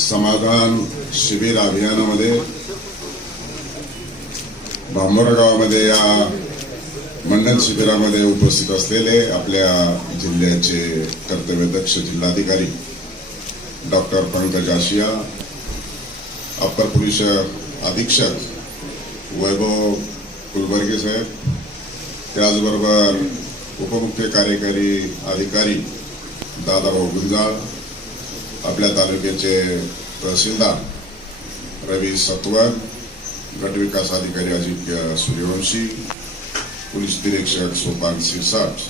समाधान शिबिर अभियानामध्ये बांबोरा गावामध्ये या मंडल शिबिरामध्ये उपस्थित असलेले आपल्या जिल्ह्याचे कर्तव्यदक्ष जिल्हाधिकारी डॉक्टर पंकज आशिया, अपर पोलीस अधीक्षक वैभव कुलबर्गे साहेब, त्याचबरोबर उपमुख्य कार्यकारी अधिकारी दादाभाऊ गुंजाळ, आपल्या तालुक्याचे तहसीलदार रवी सत्वर, गटविकास अधिकारी अजित सूर्यवंशी, पोलीस निरीक्षक सोपान सिरसाट,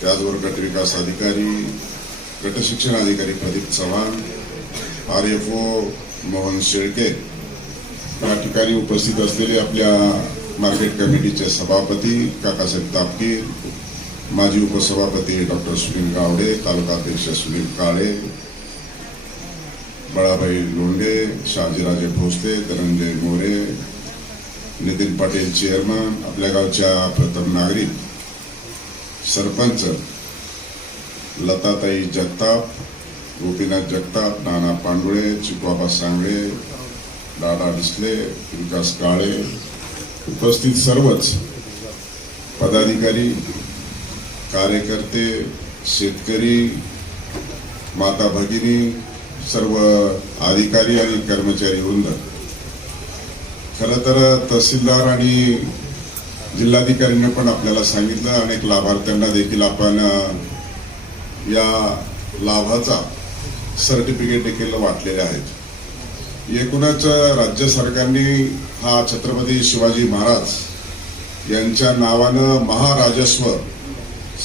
त्याचबरोबर गटविकास अधिकारी गटशिक्षण अधिकारी प्रदीप चव्हाण, RFO मोहन शेळके, या ठिकाणी उपस्थित असलेले आपल्या मार्केट कमिटीचे सभापती काकासाहेब तापकीर, माजी उपसभापती डॉक्टर सुनील गावडे, तालुका अध्यक्ष सुनील काळे, बळाभाई लोंढे, शहाजीराजे भोसले, धनंजय मोरे, नितीन पाटील चेअरमन, आपल्या गावच्या प्रथम नागरिक सरपंच लताताई जगताप, गोपीनाथ जगताप, नाना पांडुळे, चिकबाबा सांगळे, दादा डिसले, विकास काळे, उपस्थित सर्वच पदाधिकारी, कार्यकर्ते, शेतकरी, माता भगिनी, सर्व अधिकारी आणि कर्मचारी वृंद, खरं तर तहसीलदार आणि जिल्हाधिकाऱ्यांनी पण आपल्याला सांगितलं, अनेक लाभार्थ्यांना देखील आपण या लाभाचा सर्टिफिकेट देखील वाटलेले आहेत. एकूणच राज्य सरकारने हा छत्रपती शिवाजी महाराज यांच्या नावानं महाराजस्व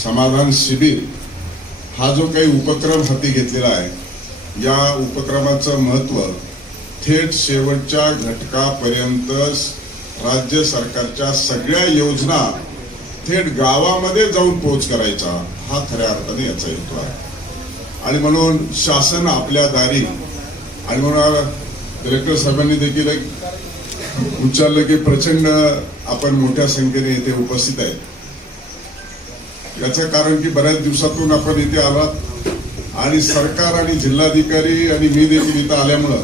समाधान शिबिर हा जो काही उपक्रम हाती घेतलेला आहे, या उपक्रमाचं महत्व थेट शेवटच्या घटकापर्यंत राज्य सरकारच्या सगळ्या योजना थेट गावामध्ये जाऊन पोहोच करायचा हा खऱ्या अर्थाने याचा हेतू आहे. आणि म्हणून शासन आपल्या दारी, आणि म्हणून कलेक्टर साहेबांनी देखील एक उच्चारलं की प्रचंड आपण मोठ्या संख्येने इथे उपस्थित आहे. याचं कारण की बऱ्याच दिवसातून आपण इथे आलात आणि सरकार आणि जिल्हाधिकारी आणि मी देखील इथं आल्यामुळं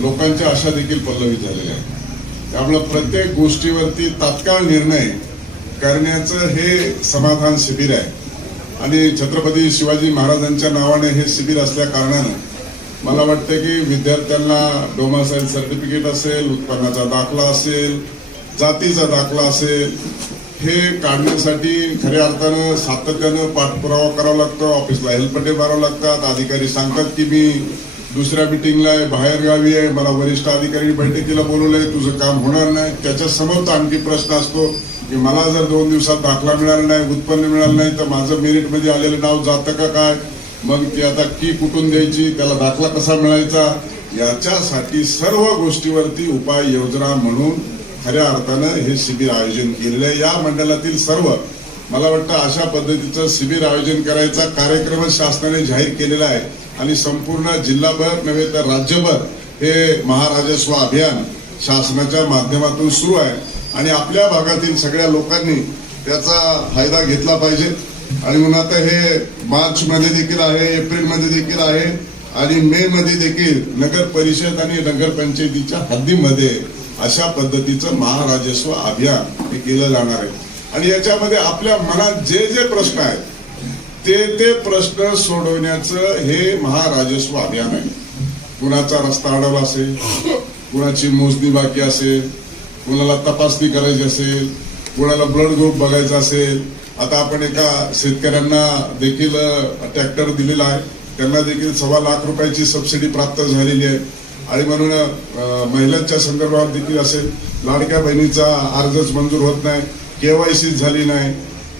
लोकांच्या आशा देखील पल्लवित झालेल्या आहेत. त्यामुळं प्रत्येक गोष्टीवरती तात्काळ निर्णय करण्याचं हे समाधान शिबिर आहे. आणि छत्रपती शिवाजी महाराजांच्या नावाने हे शिबिर असल्या कारणानं मला वाटतं की विद्यार्थ्यांना डोमासाईल सर्टिफिकेट असेल, उत्पन्नाचा दाखला असेल, जातीचा दाखला असेल, हे काढण्यासाठी खऱ्या अर्थानं सातत्यानं पाठपुरावा करावा लागतो. ऑफिसला हेल्पटे मारावं लागतात. अधिकारी सांगतात की मी दुसऱ्या मिटिंगला आहे, बाहेर गावी आहे, मला वरिष्ठ अधिकारी बैठकीला बोलवलंय, तुझं काम होणार नाही. त्याच्या समोरचा आणखी प्रश्न असतो की मला जर 2 दिवसात दाखला मिळाला नाही, उत्पन्न मिळालं नाही तर माझं मेरिटमध्ये आलेलं नाव जातं का काय, मग ती आता की कुठून द्यायची, त्याला दाखला कसा मिळायचा, याच्यासाठी सर्व गोष्टीवरती उपाययोजना म्हणून खऱ्या अर्थानं हे शिबिर आयोजन केलेलं आहे. या मंडळातील सर्व मला वाटतं अशा पद्धतीचं शिबिर आयोजन करायचा कार्यक्रम शासनाने जाहीर केलेला आहे. आणि संपूर्ण जिल्हाभर नव्हे तर राज्यभर हे महाराजस्व अभियान शासनाच्या माध्यमातून सुरू आहे. आणि आपल्या भागातील सगळ्या लोकांनी त्याचा फायदा घेतला पाहिजे. आणि म्हणून आता हे मार्च मध्ये देखील आहे, एप्रिल मध्ये देखील आहे आणि मे मध्ये देखील नगर परिषद आणि नगरपंचायतीच्या हद्दीमध्ये अशा पद्धतीचं महाराजस्व अभियान हे केलं जाणार आहे. आणि याच्यामध्ये आपल्या मनात जे जे प्रश्न आहेत ते प्रश्न सोडवण्याचं हे महाराजस्व अभियान आहे. कुणाचा रस्ता अडवला असेल, कुणाची मोजणी बाकी असेल, कुणाला तपासणी करायची असेल, कुणाला ब्लड ग्रुप बघायचा असेल. आता आपण एका शेतकऱ्यांना देखील ट्रॅक्टर दिलेला आहे, त्यांना देखील 1.25 लाख रुपयाची सबसिडी प्राप्त झालेली आहे. आणि म्हणून महिलांच्या संदर्भात देखील असेल, लाडक्या बहिणीचा अर्जच मंजूर होत नाही, KYC झाली नाही.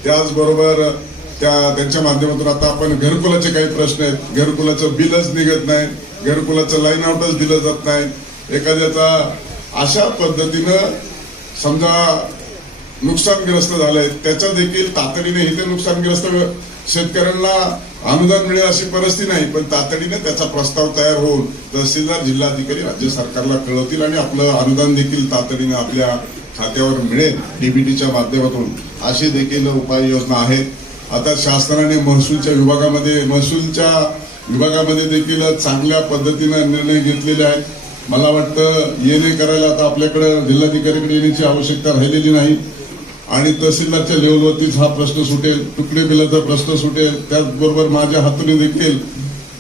त्याचबरोबर त्यांच्या माध्यमातून आता आपण घरकुलाचे काही प्रश्न आहेत, घरकुलाचं बिलच निघत नाही, घरकुलाचं लाईन आउटच दिलं जात नाही. एखाद्याचा अशा पद्धतीनं समजा नुकसानग्रस्त झालंय, त्याच्या देखील तातडीने इथे नुकसानग्रस्त शेतकऱ्यांना अनुदान मिळेल अशी परिस्थिती नाही, पण तातडीने त्याचा प्रस्ताव तयार होऊन तहसीलदार जिल्हाधिकारी राज्य सरकारला कळवतील आणि आपलं अनुदान देखील तातडीने आपल्या खात्यावर मिळेल DBTच्या माध्यमातून. अशी देखील उपाययोजना आहेत. आता शासनाने महसूलच्या विभागामध्ये महसूलच्या विभागामध्ये देखील चांगल्या पद्धतीनं निर्णय घेतलेले आहेत. मला वाटतं येणे करायला आता आपल्याकडे जिल्हाधिकाऱ्याकडे येण्याची आवश्यकता राहिलेली नाही आणि तहसीलदारच्या लेवलवरतीच हा प्रश्न सुटेल, तुकडे बिलाचा प्रश्न सुटेल. त्याचबरोबर माझ्या हातून देखील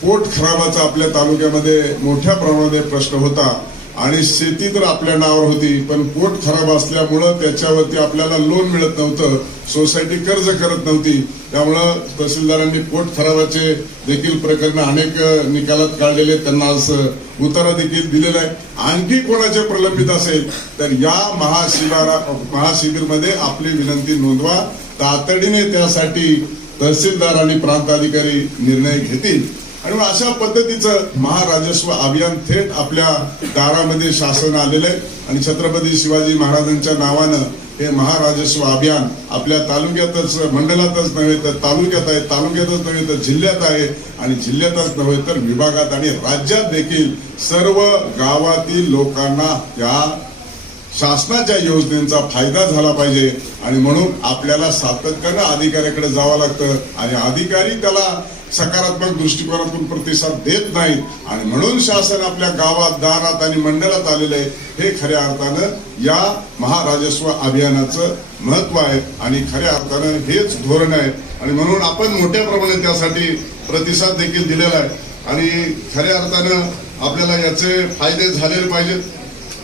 पोट खराबाचा आपल्या तालुक्यामध्ये मोठ्या प्रमाणात प्रश्न होता आणि शेती तर आपल्या नावावर होती, पण पोट खराब असल्यामुळं त्याच्यावरती आपल्याला लोन मिळत नव्हतं, सोसायटी कर्ज करत नव्हती. त्यामुळं तहसीलदारांनी पोट खराबाचे देखील प्रकरण अनेक निकालात काढलेले, त्यांना आज उतारा देखील दिलेला आहे. आणखी कोणाचे प्रलंबित असेल तर या महाशिबिरमध्ये आपली विनंती नोंदवा. तातडीने त्यासाठी तहसीलदार आणि प्रांत अधिकारी निर्णय घेतील आणि अशा पद्धतीचं महाराजस्व अभियान थेट आपल्या दारामध्ये शासन आलेलं आहे आणि छत्रपती शिवाजी महाराजांच्या नावानं हे महाराजस्व अभियान आपल्या तालुक्यातच, मंडळातच नव्हे तर तालुक्यात आहे, तालुक्यातच नव्हे तर जिल्ह्यात आहे आणि जिल्ह्यातच नव्हे तर विभागात आणि राज्यात देखील सर्व गावातील लोकांना या शासनाच्या योजनेचा फायदा झाला पाहिजे आणि म्हणून आपल्याला सातत्यानं अधिकाऱ्याकडे जावं लागतं आणि अधिकारी त्याला सकारात्मक दृष्टिकोनातून प्रतिसाद देत नाहीत आणि म्हणून शासन आपल्या गावात, दारात आणि मंडळात आलेलं आहे. हे खऱ्या अर्थानं या महाराजस्व अभियानाचं महत्व आहे आणि खऱ्या अर्थानं हेच धोरण आहे आणि म्हणून आपण मोठ्या प्रमाणात त्यासाठी प्रतिसाद देखील दिलेला आहे आणि खऱ्या अर्थानं आपल्याला याचे फायदे झालेले पाहिजेत.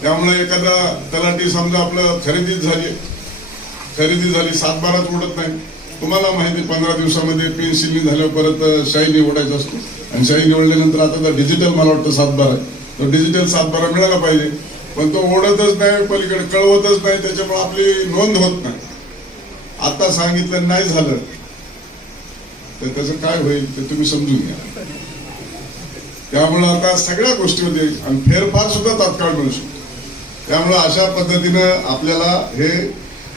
त्यामुळे एखादा तलाठी समजा आपलं खरेदी झाली, सातबारात उडत नाही. तुम्हाला माहिती 15 दिवसामध्ये पेन्सिल झाल्यावर परत शाही निवडायचा असतो आणि शाही निवडल्यानंतर आता तर डिजिटल मला वाटतं सातबारा आहे, तो डिजिटल सातबारा मिळाला पाहिजे, पण तो ओढतच नाही, पलीकडे कळवतच नाही, त्याच्यामुळे आपली नोंद होत नाही. आता सांगितलं नाही झालं तर त्याचं काय होईल ते तुम्ही समजून घ्या. त्यामुळे आता सगळ्या गोष्टीमध्ये आणि फेरफार सुद्धा तात्काळ मिळू शकतो. त्यामुळे अशा पद्धतीनं आपल्याला हे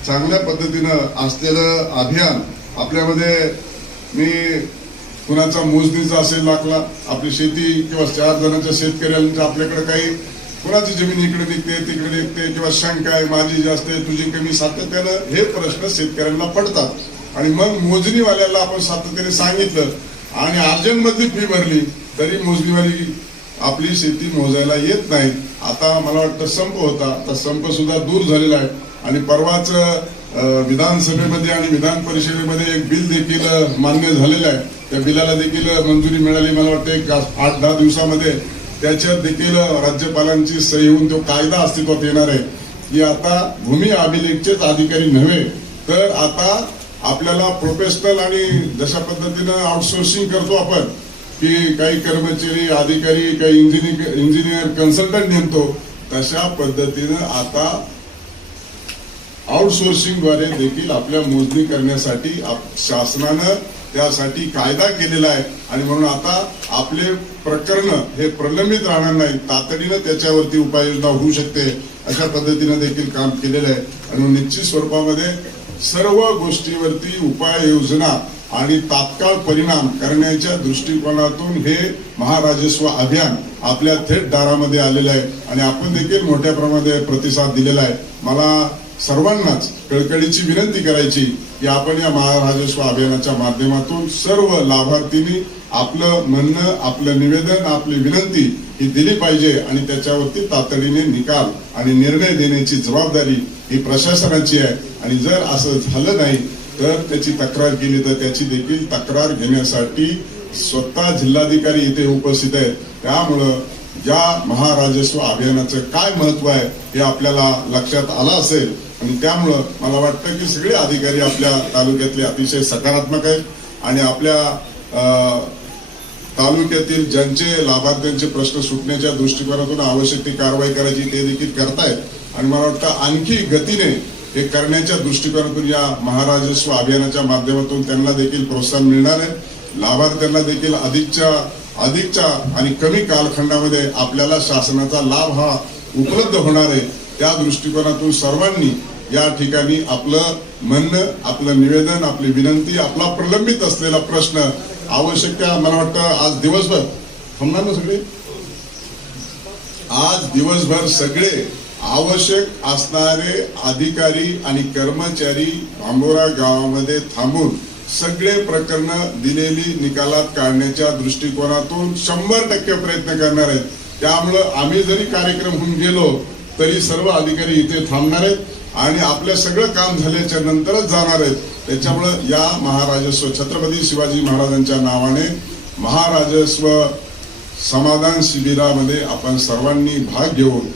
चांगल्या पद्धतीनं असलेलं अभियान आपल्यामध्ये, मी कुणाचा मोजणीचा असेल दाखला, आपली शेती किंवा 4 जणांच्या शेतकऱ्यांच्या आपल्याकडे काही कुणाची जमीन इकडे निघते तिकडे निघते किंवा शंका आहे, माझी जास्त आहे तुझी कमी, सातत्यानं हे प्रश्न शेतकऱ्यांना पडतात आणि मग मोजणीवाल्याला आपण सातत्याने सांगितलं आणि अर्जंट मधली फी भरली तरी मोजणीवाली आपली शेती मोजायला येत नाही. आता मला वाटतं संप होता, तर संप सुद्धा दूर झालेला आहे आणि परवाच विधानसभेमध्ये आणि विधान परिषदेमध्ये एक बिल देखील मान्य झालेलं आहे. त्या बिलाला देखील मंजुरी मिळाली. मला वाटतं एक 8-10 दिवसामध्ये त्याच्यात देखील राज्यपालांची सही होऊन तो कायदा अस्तित्वात येणार आहे की आता भूमी अभिलेखचेच अधिकारी नव्हे तर आता आपल्याला प्रोफेशनल आणि जशा पद्धतीनं आउटसोर्सिंग करतो आपण की काही कर्मचारी, अधिकारी, काही इंजिनियर, कन्सल्टंट नेमतो, तशा पद्धतीनं आता आउटसोर्सिंगद्वारे देखील आपल्या मोजणी करण्यासाठी शासनानं त्यासाठी कायदा केलेला आहे आणि म्हणून आता आपले प्रकरण हे प्रलंबित राहणार नाही, तातडीनं त्याच्यावरती उपाययोजना होऊ शकते. अशा पद्धतीनं देखील काम केलेलं आहे आणि निश्चित स्वरूपामध्ये सर्व गोष्टीवरती उपाययोजना आणि तात्काळ परिणाम करण्याच्या दृष्टिकोनातून हे महाराजस्व अभियान आपल्या थेट दारामध्ये आलेलं आहे आणि आपण देखील मोठ्या प्रमाणात प्रतिसाद दिलेला आहे. मला सर्वांनाच कळकळीची विनंती करायची की आपण या महाराजस्व अभियानाच्या माध्यमातून सर्व लाभार्थींनी आपलं म्हणणं, आपलं निवेदन, आपली विनंती ही दिली पाहिजे आणि त्याच्यावरती तातडीने निकाल आणि निर्णय देण्याची जबाबदारी ही प्रशासनाची आहे आणि जर असं झालं नाही तर त्याची तक्रार केली तर त्याची देखील तक्रार घेण्यासाठी स्वतः जिल्हाधिकारी इथे उपस्थित आहेत. त्यामुळं या महाराजस्व अभियानाचं काय महत्व आहे हे आपल्याला लक्षात आलं असेल आणि त्यामुळं मला वाटतं की सगळे अधिकारी आपल्या तालुक्यातले अतिशय सकारात्मक आहेत आणि आपल्या तालुक्यातील ज्यांचे लाभार्थ्यांचे प्रश्न सुटण्याच्या दृष्टिकोनातून आवश्यक ती कारवाई करायची ते देखील करतायत आणि मला वाटतं आणखी गतीने हे करण्याच्या दृष्टिकोनातून या महाराजस्व अभियानाच्या माध्यमातून त्यांना देखील प्रोत्साहन मिळणार आहे. लाभार्थ्यांना देखील अधिकच्या आणि कमी कालखंडामध्ये आपल्याला शासनाचा लाभ हा उपलब्ध होणार आहे. त्या दृष्टिकोनातून सर्वांनी या ठिकाणी आपलं म्हणणं, आपलं निवेदन, आपली विनंती, आपला प्रलंबित असलेला प्रश्न आवश्यक त्या मला वाटतं आज दिवसभर थांबणार ना सगळे, आज दिवसभर सगळे आवश्यक असणारे अधिकारी आणि कर्मचारी आंबोरा गावामध्ये थांबून सगळे प्रकरण दिलेली निकालात काढण्याच्या दृष्टिकोनातून 100% प्रयत्न करणार आहेत. त्यामुळं आम्ही जरी कार्यक्रम होऊन गेलो तरी सर्व अधिकारी इथे थांबणार आहेत आणि आपलं सगळं काम झाल्याच्या नंतरच जाणार आहेत. त्याच्यामुळं या महाराजस्व छत्रपती शिवाजी महाराजांच्या नावाने महाराजस्व समाधान शिबिरामध्ये आपण सर्वांनी भाग घेऊन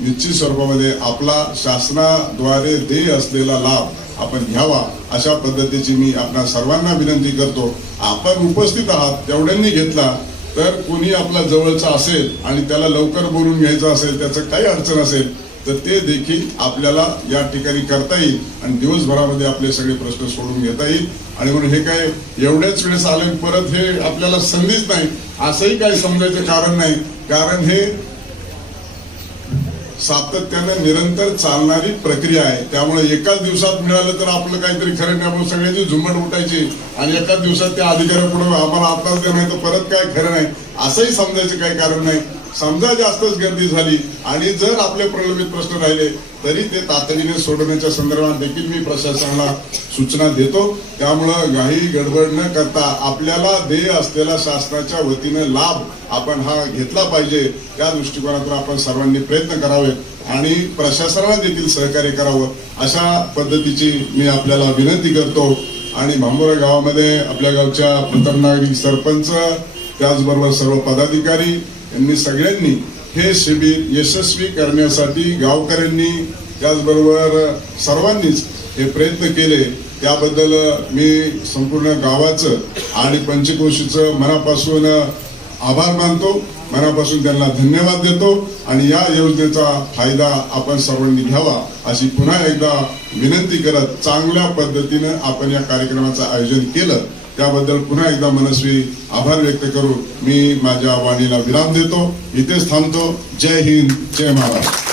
निश्चित स्वरूपामध्ये आपला शासनाद्वारे देय असलेला लाभ आपण घ्यावा अशा पद्धतीची मी आपल्या सर्वांना विनंती करतो. आपण उपस्थित आहात तेवढ्यांनी घेतला तर कोणी आपला जवळचा असेल आणि त्याला लवकर बोलून घ्यायचं असेल, त्याचं काही अडचण असेल तर ते देखील आपल्याला या ठिकाणी करता येईल आणि दिवसभरामध्ये आपले सगळे प्रश्न सोडून घेता येईल. आणि म्हणून हे काय एवढ्याच वेळेस आले परत हे आपल्याला संधीच नाही असंही काही समजायचं कारण नाही. कारण हे सातत्यानं निरंतर चालणारी प्रक्रिया आहे. त्यामुळे एकाच दिवसात मिळालं तर आपलं काहीतरी खरं नाही. आपण सगळ्यांची झुंबड उठायची आणि एकाच दिवसात त्या अधिकाऱ्यापुढे आम्हाला आताच द्या नाही तर परत काय खरं नाही असंही समजायचं काही कारण नाही. समजा जास्तच गर्दी झाली आणि जर आपले प्रलंबित प्रश्न राहिले तरी ते तातडीने सोडवण्याच्या संदर्भात देखील मी प्रशासनाला सूचना देतो. त्यामुळं घाई गडबड न करता आपल्याला देय असलेला शासनाच्या वतीनं लाभ आपण हा घेतला पाहिजे. त्या दृष्टिकोनातून आपण सर्वांनी प्रयत्न करावे आणि प्रशासनाला देखील सहकार्य करावं अशा पद्धतीची मी आपल्याला विनंती करतो. आणि भांबोरा गावामध्ये आपल्या गावच्या प्रथम नागरिक सरपंच त्याचबरोबर सर्व पदाधिकारी यांनी सगळ्यांनी हे शिबिर यशस्वी करण्यासाठी गावकऱ्यांनी त्याचबरोबर सर्वांनीच हे प्रयत्न केले. त्याबद्दल मी संपूर्ण गावाचं आणि पंचक्रोशीचं मनापासून आभार मानतो, मनापासून त्यांना धन्यवाद देतो आणि या योजनेचा फायदा आपण सर्वांनी घ्यावा अशी पुन्हा एकदा विनंती करत चांगल्या पद्धतीनं आपण या कार्यक्रमाचं आयोजन केलं त्याबद्दल पुन्हा एकदा मनस्वी आभार व्यक्त करून मी माझ्या वाणीला विराम देतो. इथेच थांबतो. जय हिंद, जय महाराष्ट्र.